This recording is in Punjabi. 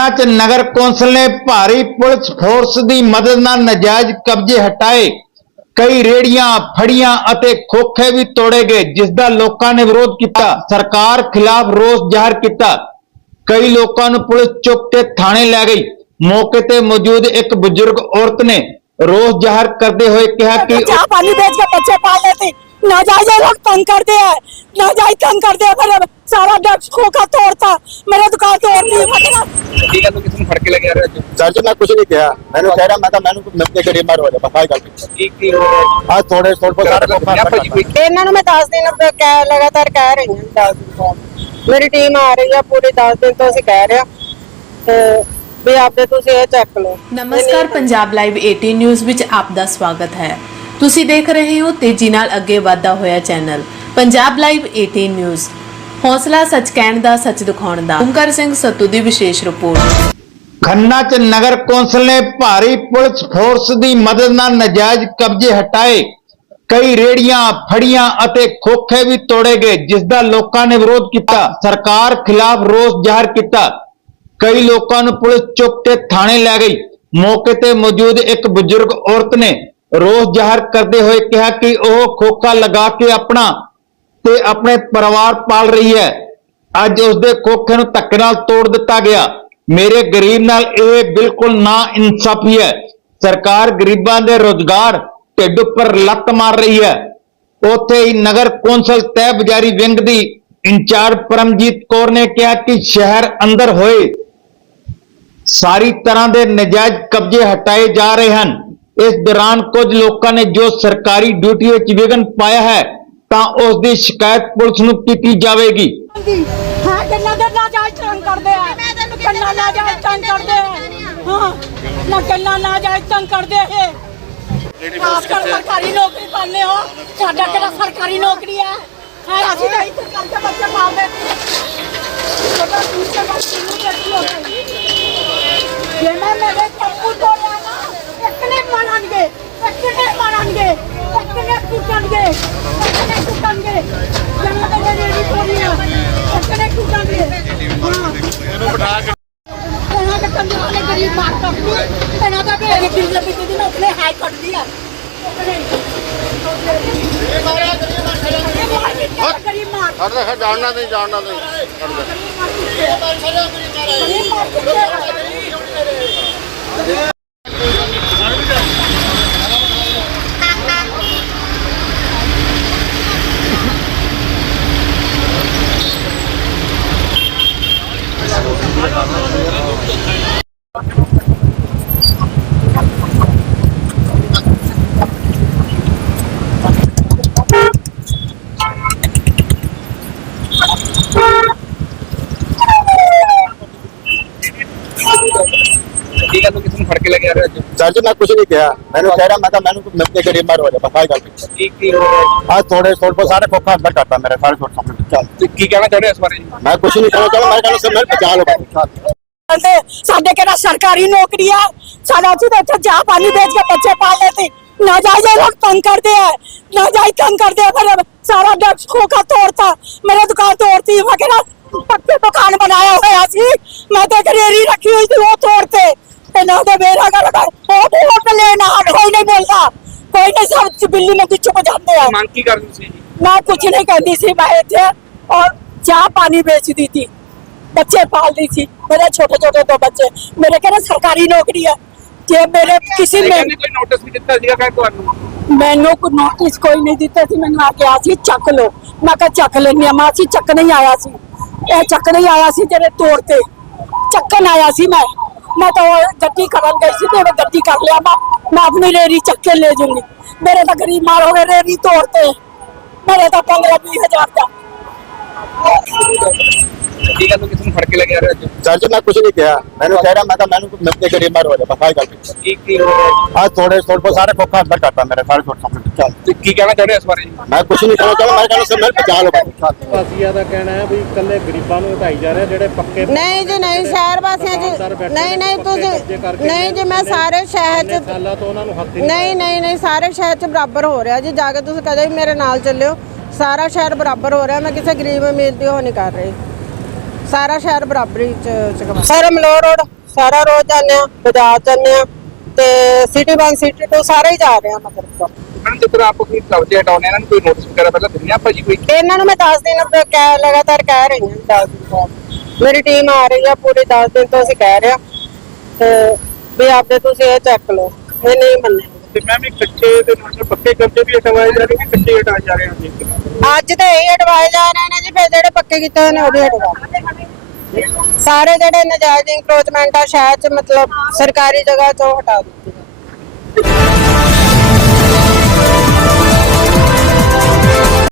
ਥਾਣਾ ਚ ਨਗਰ ਕੌਂਸਲ ਨੇ ਭਾਰੀ ਪੁਲਿਸ ਫੋਰਸ ਦੀ ਮਦਦ ਨਾਲ ਨਜਾਇਜ਼ ਕਬਜ਼ੇ ਹਟਾਏ। ਕਈ ਰੇੜੀਆਂ, ਫੜੀਆਂ ਅਤੇ ਖੋਖੇ ਵੀ ਤੋੜੇ ਗਏ, ਜਿਸ ਦਾ ਲੋਕਾਂ ਨੇ ਵਿਰੋਧ ਕੀਤਾ। ਸਰਕਾਰ ਖਿਲਾਫ ਰੋਸ ਜ਼ਾਹਰ ਕੀਤਾ। ਕਈ ਲੋਕਾਂ ਨੂੰ ਪੁਲਿਸ ਚੁੱਕ ਕੇ ਥਾਣੇ ਲੈ ਗਈ। ਮੌਕੇ ਤੇ ਮੌਜੂਦ ਇੱਕ ਬਜ਼ੁਰਗ ਔਰਤ ਨੇ ਰੋਸ ਜ਼ਾਹਰ ਕਰਦੇ ਹੋਏ ਕਿਹਾ ਕਿ ਪਾਣੀ ਵੇਚ ਕੇ ਬੱਚੇ ਪਾਲ ਲੈਤੀ नाजायज ये लोग तंग करते हैं नाजायज तंग करते हैं मेरे सारा डब्स खोखा तोड़ता मेरे दुकान तोड़ती मतलब ਕੀ ਗੱਲ ਕਿਸੇ ਨੂੰ ਫੜ ਕੇ ਲੈ ਕੇ ਆ ਰਹੇ ਅੱਜ ਸਰ ਜੀ ਮੈਂ ਕੁਝ ਨਹੀਂ ਕਿਹਾ ਮੈਨੂੰ ਕਹਿ ਰਿਹਾ ਮੈਂ ਤਾਂ ਮੈਨੂੰ ਮਿਲ ਕੇ ਗਰੀਬ ਮਾਰ ਹੋ ਜਾ ਬਸ ਆਹ ਗੱਲ ਕੀ ਕੀ ਆ ਥੋੜੇ ਥੋੜੇ ਬਹੁਤ ਸਾਰੇ ਕੋਖਾ ਕਿਆ ਭਾਜੀ ਕੋਈ ਇਹਨਾਂ ਨੂੰ ਮੈਂ 10 ਦਿਨ ਤੋਂ ਕਹਿ ਲਗਾਤਾਰ ਕਹਿ ਰਹੀ ਹਾਂ 10 ਦਿਨ ਤੋਂ ਮੇਰੀ ਟੀਮ ਆ ਰਹੀ ਹੈ ਪੂਰੇ 10 ਦਿਨ ਤੋਂ ਅਸੀਂ ਕਹਿ ਰਹੇ ਹਾਂ ਤੇ ਵੀ ਆਪਦੇ ਤੁਸੀਂ ਇਹ ਚੱਕ ਲਓ ਨਮਸਕਾਰ ਪੰਜਾਬ ਲਾਈਵ 18 ਨਿਊਜ਼ ਵਿੱਚ ਆਪ ਦਾ ਸਵਾਗਤ ਹੈ ਤੁਸੀਂ ਦੇਖ ਰਹੇ ਹੋ ਤੇਜ਼ੀ ਨਾਲ ਅੱਗੇ ਵਧਦਾ ਹੋਇਆ ਚੈਨਲ, ਪੰਜਾਬ ਲਾਈਵ 18 ਨਿਊਜ਼ ਹੌਸਲਾ ਸੱਚ ਕਹਿਣ ਦਾ, ਸੱਚ ਦਿਖਾਉਣ ਦਾ। ਓਮਕਾਰ ਸਿੰਘ ਸੱਤੂ ਦੀ ਵਿਸ਼ੇਸ਼ ਰਿਪੋਰਟ। ਖੰਨਾ ਚ ਨਗਰ ਕੌਂਸਲ ਨੇ ਭਾਰੀ ਪੁਲਿਸ ਫੋਰਸ ਦੀ ਮਦਦ ਨਾਲ ਨਜਾਇਜ਼ ਕਬਜ਼ੇ ਹਟਾਏ। ਕਈ ਰੇੜੀਆਂ, ਫੜੀਆਂ ਅਤੇ ਖੋਖੇ ਵੀ ਤੋੜੇ ਗਏ ਜਿਸ ਦਾ ਲੋਕਾਂ ਨੇ ਵਿਰੋਧ ਕੀਤਾ। ਸਰਕਾਰ ਖਿਲਾਫ ਰੋਸ ਜ਼ਾਹਰ ਕੀਤਾ। ਕਈ ਲੋਕਾਂ ਨੂੰ ਪੁਲਿਸ ਚੁੱਕ ਕੇ ਥਾਣੇ ਲੈ ਗਈ। ਮੌਕੇ ਤੇ ਮੌਜੂਦ ਇੱਕ ਬਜ਼ੁਰਗ ਔਰਤ ਨੇ ਰੋਸ ਜ਼ਾਹਰ ਕਰਦੇ ਹੋਏ ਕਿਹਾ ਕਿ ਉਹ ਖੋਖਾ ਲਗਾ ਕੇ ਆਪਣਾ ਤੇ ਆਪਣੇ ਪਰਿਵਾਰ ਪਾਲ ਰਹੀ ਹੈ। ਅੱਜ ਉਸ ਦੇ ਖੋਖੇ ਨੂੰ ਧੱਕੇ ਨਾਲ ਤੋੜ ਦਿੱਤਾ ਗਿਆ। ਮੇਰੇ ਗਰੀਬ ਨਾਲ ਇਹ ਬਿਲਕੁਲ ਨਾ ਇਨਸਾਫੀ ਹੈ। ਸਰਕਾਰ ਗਰੀਬਾਂ ਦੇ ਰੋਜ਼ਗਾਰ ਢਿੱਡ ਉੱਪਰ ਲੱਤ ਮਾਰ ਰਹੀ ਹੈ। ਉੱਥੇ ਹੀ ਨਗਰ ਕੌਂਸਲ ਤਹਿ ਬਜ਼ਾਰੀ ਵਿੰਗ ਦੀ ਇੰਚਾਰਜ ਪਰਮਜੀਤ ਕੌਰ ਨੇ ਕਿਹਾ ਕਿ ਸ਼ਹਿਰ ਅੰਦਰ ਹੋਏ ਸਾਰੀ ਤਰ੍ਹਾਂ ਦੇ ਨਜਾਇਜ਼ ਕਬਜ਼ੇ ਹਟਾਏ ਜਾ ਰਹੇ ਹਨ। ਇਸ ਦੌਰਾਨ ਕੁਝ ਲੋਕਾਂ ਨੇ ਜੋ ਸਰਕਾਰੀ ਡਿਊਟੀ ਵਿੱਚ ਵਿਘਨ ਪਾਇਆ ਹੈ ਤਾਂ ਉਸ ਦੀ ਸ਼ਿਕਾਇਤ ਪੁਲਿਸ ਨੂੰ ਕੀਤੀ ਜਾਵੇਗੀ। ਹਾਂ ਕਿੰਨਾ ਦੇ ਨਾਜਾਇਜ਼ ਤੰਗ ਕਰਦੇ ਆ। ਕਿੰਨਾ ਨਾਜਾਇਜ਼ ਤੰਗ ਕਰਦੇ ਆ। ਹਾਂ ਨਾ ਕਿੰਨਾ ਨਾਜਾਇਜ਼ ਤੰਗ ਕਰਦੇ ਹੈ ਆਪ ਕਰ ਸਰਕਾਰੀ ਨੌਕਰੀ ਪਾਉਂਦੇ ਹੋ। ਸਾਡਾ ਕਿਹੜਾ ਸਰਕਾਰੀ ਨੌਕਰੀ ਹੈ ਹੈ ਅਸੀਂ ਤਾਂ ਇੱਥੇ ਕਰਕੇ ਬੱਚੇ ਪਾਲਦੇ ਛੋਟਾ ਦੂਸਰੇ ਬੱਚੇ ਨੂੰ ਦੇਖੀ ਹੋ ਜੇ ਮੈਂ ਮੇਰੇ ਕੰਪੂ ਤੋੜਿਆ ਨਾ ਇੱਕ ਨੇ ਮਾਰਨਗੇ ਇੱਕ ਨੇ ਮਾਰਨਗੇ ਇੱਕ ਨੇ ਕੁੱਟਣਗੇ ਇੱਕ ਨੇ ਕੁੱਟਣਗੇ ਜਨਾ ਤੇ ਰੇੜੀ ਤੋੜੀ ਆ ਇੱਕ ਨੇ ਕੁੱਟਣਗੇ ਹਾਂ ਇਹਨੂੰ ਬਿਠਾ ਕੇ ਇਹਨਾਂ ਦੇ ਕੰਨਾਂ ਨੇ ਗਰੀਬ ਮਾਰ ਕੱਟਦੀ ਇਹਨਾਂ ਦਾ ਬੇੜੇ ਕਿੰਨੇ ਦੇ ਵਿੱਚ ਦੀ ਨੌਕਰੀ ਹਾਈ ਕੱਟਦੀ ਆ ਇਹ ਮਾਰਿਆ ਗਰੀਬ ਮਾਰ ਛੱਡ ਦੇ ਜਾਣਨਾ ਨਹੀਂ ਕੇ ਲੈ ਕੇ ਆ ਰਹੇ ਅੱਜ ਸਰ ਜੀ ਮੈਂ ਕੁਝ ਨਹੀਂ ਕਿਹਾ ਮੈਨੂੰ ਕਹਿ ਰਿਹਾ ਮੈਂ ਤਾਂ ਮੈਨੂੰ ਮਿਲਦੇ ਕਰੀਬ ਮਾਰ ਹੋ ਜਾ ਬਸ ਆਹ ਗੱਲ ਠੀਕ ਠੀਕ ਹੋ ਗਿਆ ਆ ਥੋੜੇ ਥੋੜੇ ਬਹੁਤ ਸਾਰੇ ਕੋਖਾ ਅੰਦਰ ਕਰਤਾ ਮੇਰੇ ਸਾਰੇ ਛੋਟ ਸਾਹਮਣੇ ਚੱਲ ਕੀ ਕਹਿਣਾ ਚਾਹੁੰਦੇ ਇਸ ਬਾਰੇ ਮੈਂ ਕੁਝ ਨਹੀਂ ਕਹਿਣਾ ਚਾਹੁੰਦਾ ਮੈਂ ਕਹਿੰਦਾ ਸਰ ਮੇਰੇ ਪਚਾ ਲੋ ਬਸ ਤੇ ਸਾਡੇ ਕਿਹੜਾ ਸਰਕਾਰੀ ਨੌਕਰੀ ਆ ਸਾਡਾ ਉੱਥੇ ਬੈਠਾ ਚਾਹ ਪਾਣੀ ਵੇਚ ਕੇ ਬੱਚੇ ਪਾਲ ਲੈਤੇ ना जायज़ लोग तंग करते हैं ना जायज़ तंग करते हैं मेरे सारा डेस्क खोखा तोड़ता मेरा दुकान तोड़ती वगैरह पक्के दुकान बनाया हुआ है मैं तो गरेरी रखी हुई थी वो तोड़ ना मेरा कोई नहीं बोलता कोई नहीं सब बिल्ली में को जानते हैं मांग की करनी थी ना कुछ नहीं थी थे और चाय पानी बेच दी थी बच्चे पाल दी थी मेरे छोटे छोटे दो बच्चे मेरे कह रहे सरकारी नौकरी है ये मेरे किसी में नोटिस भी दिया नोटिस कोई नहीं दिता आके सी चक लो मैं कहा चक लेनी है चक नहीं आया सी ये चक नहीं आया सी तेरे तोड़ते चक्कन आया सी मैं ਮੈਂ ਤਾਂ ਉਹ ਗੱਡੀ ਕਰਨ ਗਈ ਸੀ ਤੇ ਮੈਂ ਗੱਡੀ ਕਰ ਲਿਆ। ਮੈਂ ਮੈਂ ਆਪਣੀ ਰੇੜੀ ਚੱਕ ਕੇ ਲੈ ਜੂੰਗੀ। ਮੇਰੇ ਤਾਂ ਗਰੀਬ ਮਾਰ ਹੋ ਗਏ ਰੇੜੀ ਤੋੜ ਤੇ। ਮੇਰੇ ਤਾਂ 15 20 ਹਜ਼ਾਰ ਦਾ। ਕੀ ਗੱਲ ਕਿਸੇ ਨੂੰ ਫੜ ਕੇ ਲੈ ਕੇ ਆ ਰਹੇ ਅੱਜ? ਸਰ ਜੀ ਮੈਂ ਕੁਝ ਨਹੀਂ ਕਿਹਾ। ਮੈਨੂੰ ਕਹਿ ਰਿਹਾ ਮੈਂ ਤਾਂ ਮੈਨੂੰ ਮਿਲ ਕੇ ਗਰੀਬ ਮਾਰ ਹੋ ਜਾ ਬਸ ਆਹ ਗੱਲ ਕੀ ਕੀ ਆ ਥੋੜੇ ਥੋੜੇ ਬਹੁਤ ਸਾਰੇ ਕੋਖਾ ਅੰਦਰ ਕਰਤਾ ਮੇਰੇ ਸਾਰੇ ਛੋਟੇ ਸਾਹਮਣੇ ਚੱਲ। ਤੇ ਕੀ ਕਹਿਣਾ ਚਾਹੁੰਦੇ ਹੋ ਇਸ ਬਾਰੇ? ਮੈਂ ਕੁਝ ਨਹੀਂ ਕਹਿਣਾ ਚਾਹੁੰਦਾ ਮੈਂ ਕਹਿੰਦਾ ਸਰ ਮੇਰੇ ਬਚਾ ਲਓ ਬਸ ਵਾਸੀਆਂ ਦਾ ਕਹਿਣਾ ਹੈ ਵੀ ਇਕੱਲੇ ਗਰੀਬਾਂ ਨੂੰ ਹਟਾਈ ਜਾ ਰਿਹਾ ਜਿਹੜੇ ਪੱਕੇ ਨਹੀਂ ਜੀ ਨਹੀਂ ਸ਼ਹਿਰ ਵਾਸੀਆਂ ਚ ਨਹੀਂ ਨਹੀਂ ਤੁਸੀਂ ਨਹੀਂ ਜੀ ਮੈਂ ਸਾਰੇ ਸ਼ਹਿਰ ਚ ਸਾਲਾਂ ਤੋਂ ਉਹਨਾਂ ਨੂੰ ਹੱਥ ਹੀ ਨਹੀਂ ਨਹੀਂ ਨਹੀਂ ਸਾਰੇ ਸ਼ਹਿਰ ਚ ਬਰਾਬਰ ਹੋ ਰਿਹਾ ਜੀ ਜਾ ਕੇ ਤੁਸੀਂ ਕਦੇ ਵੀ ਮੇਰੇ ਨਾਲ ਚੱਲਿਓ ਸਾਰਾ ਸ਼ਹਿਰ ਬਰਾਬਰ ਹੋ ਰਿਹਾ ਮੈਂ ਕਿਸੇ ਗਰੀਬ ਅਮੀਰ ਦੀ ਉਹ ਨਹੀਂ ਕਰ ਰਹੀ। ਸਾਰਾ ਸ਼ਹਿਰ ਬਰਾਬਰੀ ਚ ਚਕਵਾ ਸਰ ਮਲੋਰ ਰੋਡ ਸਾਰਾ ਰੋਜ਼ ਜਾਂਦੇ ਆ ਬਾਜ਼ਾਰ ਜਾਂਦੇ ਆ ਤੇ ਸਿਟੀ 1 ਸਿਟੀ 2 ਸਾਰੇ ਹੀ ਜਾ ਰਹੇ ਆ ਮਤਲਬ ਮੈਡਮ ਤਰ੍ਹਾਂ ਆਪਕੋ ਕੋਈ ਕਬਜ਼ੇ ਹਟਾਉਣੇ ਇਹਨਾਂ ਨੂੰ ਕੋਈ ਨੋਟਿਸ ਵਗੈਰਾ ਪਹਿਲਾਂ ਦਿੰਦੇ ਆਪਾਂ ਜੀ ਕੋਈ? ਇਹਨਾਂ ਨੂੰ ਮੈਂ 10 ਦਿਨ ਤੋਂ ਕਹਿ ਲਗਾਤਾਰ ਕਹਿ ਰਹੀ ਹਾਂ 10 ਦਿਨ ਤੋਂ। ਮੇਰੀ ਟੀਮ ਆ ਰਹੀ ਆ ਪੂਰੇ 10 ਦਿਨ ਤੋਂ ਅਸੀਂ ਕਹਿ ਰਹੇ ਆ ਤੇ ਵੀ ਆਪਦੇ ਤੁਸੀਂ ਇਹ ਚੱਕ ਲਓ ਇਹ ਨਹੀਂ ਮੰਨੇ ਤੇ ਮੈਮ ਇੱਕ ਕੱਚੇ ਤੇ ਨਾਲ ਪੱਕੇ ਕਬਜ਼ੇ ਵੀ ਹਟਵਾਏ ਜਾ ਰਹੇ ਕਿ ਕੱਚੇ ਹਟਾਏ ਜਾ ਰਹੇ ਜੀ ਅੱਜ ਤੇ ਇਹ ਹਟਵਾਏ ਜਾ ਰਹੇ ਨੇ ਜੀ, ਫਿਰ ਜਿਹੜੇ ਪੱਕੇ ਕੀਤੇ ਹੋਏ ਨੇ ਉਹ ਵੀ ਹਟਵਾ ਸਾਰੇ ਜਿਹੜੇ ਨਜਾਇਜ਼ ਇੰਕਰੋਚਮੈਂਟ ਆ ਸ਼ਹਿਰ ਚ, ਮਤਲਬ ਸਰਕਾਰੀ ਜਗ੍ਹਾ ਤੋਂ ਹਟਾ ਦਿੱਤੇ।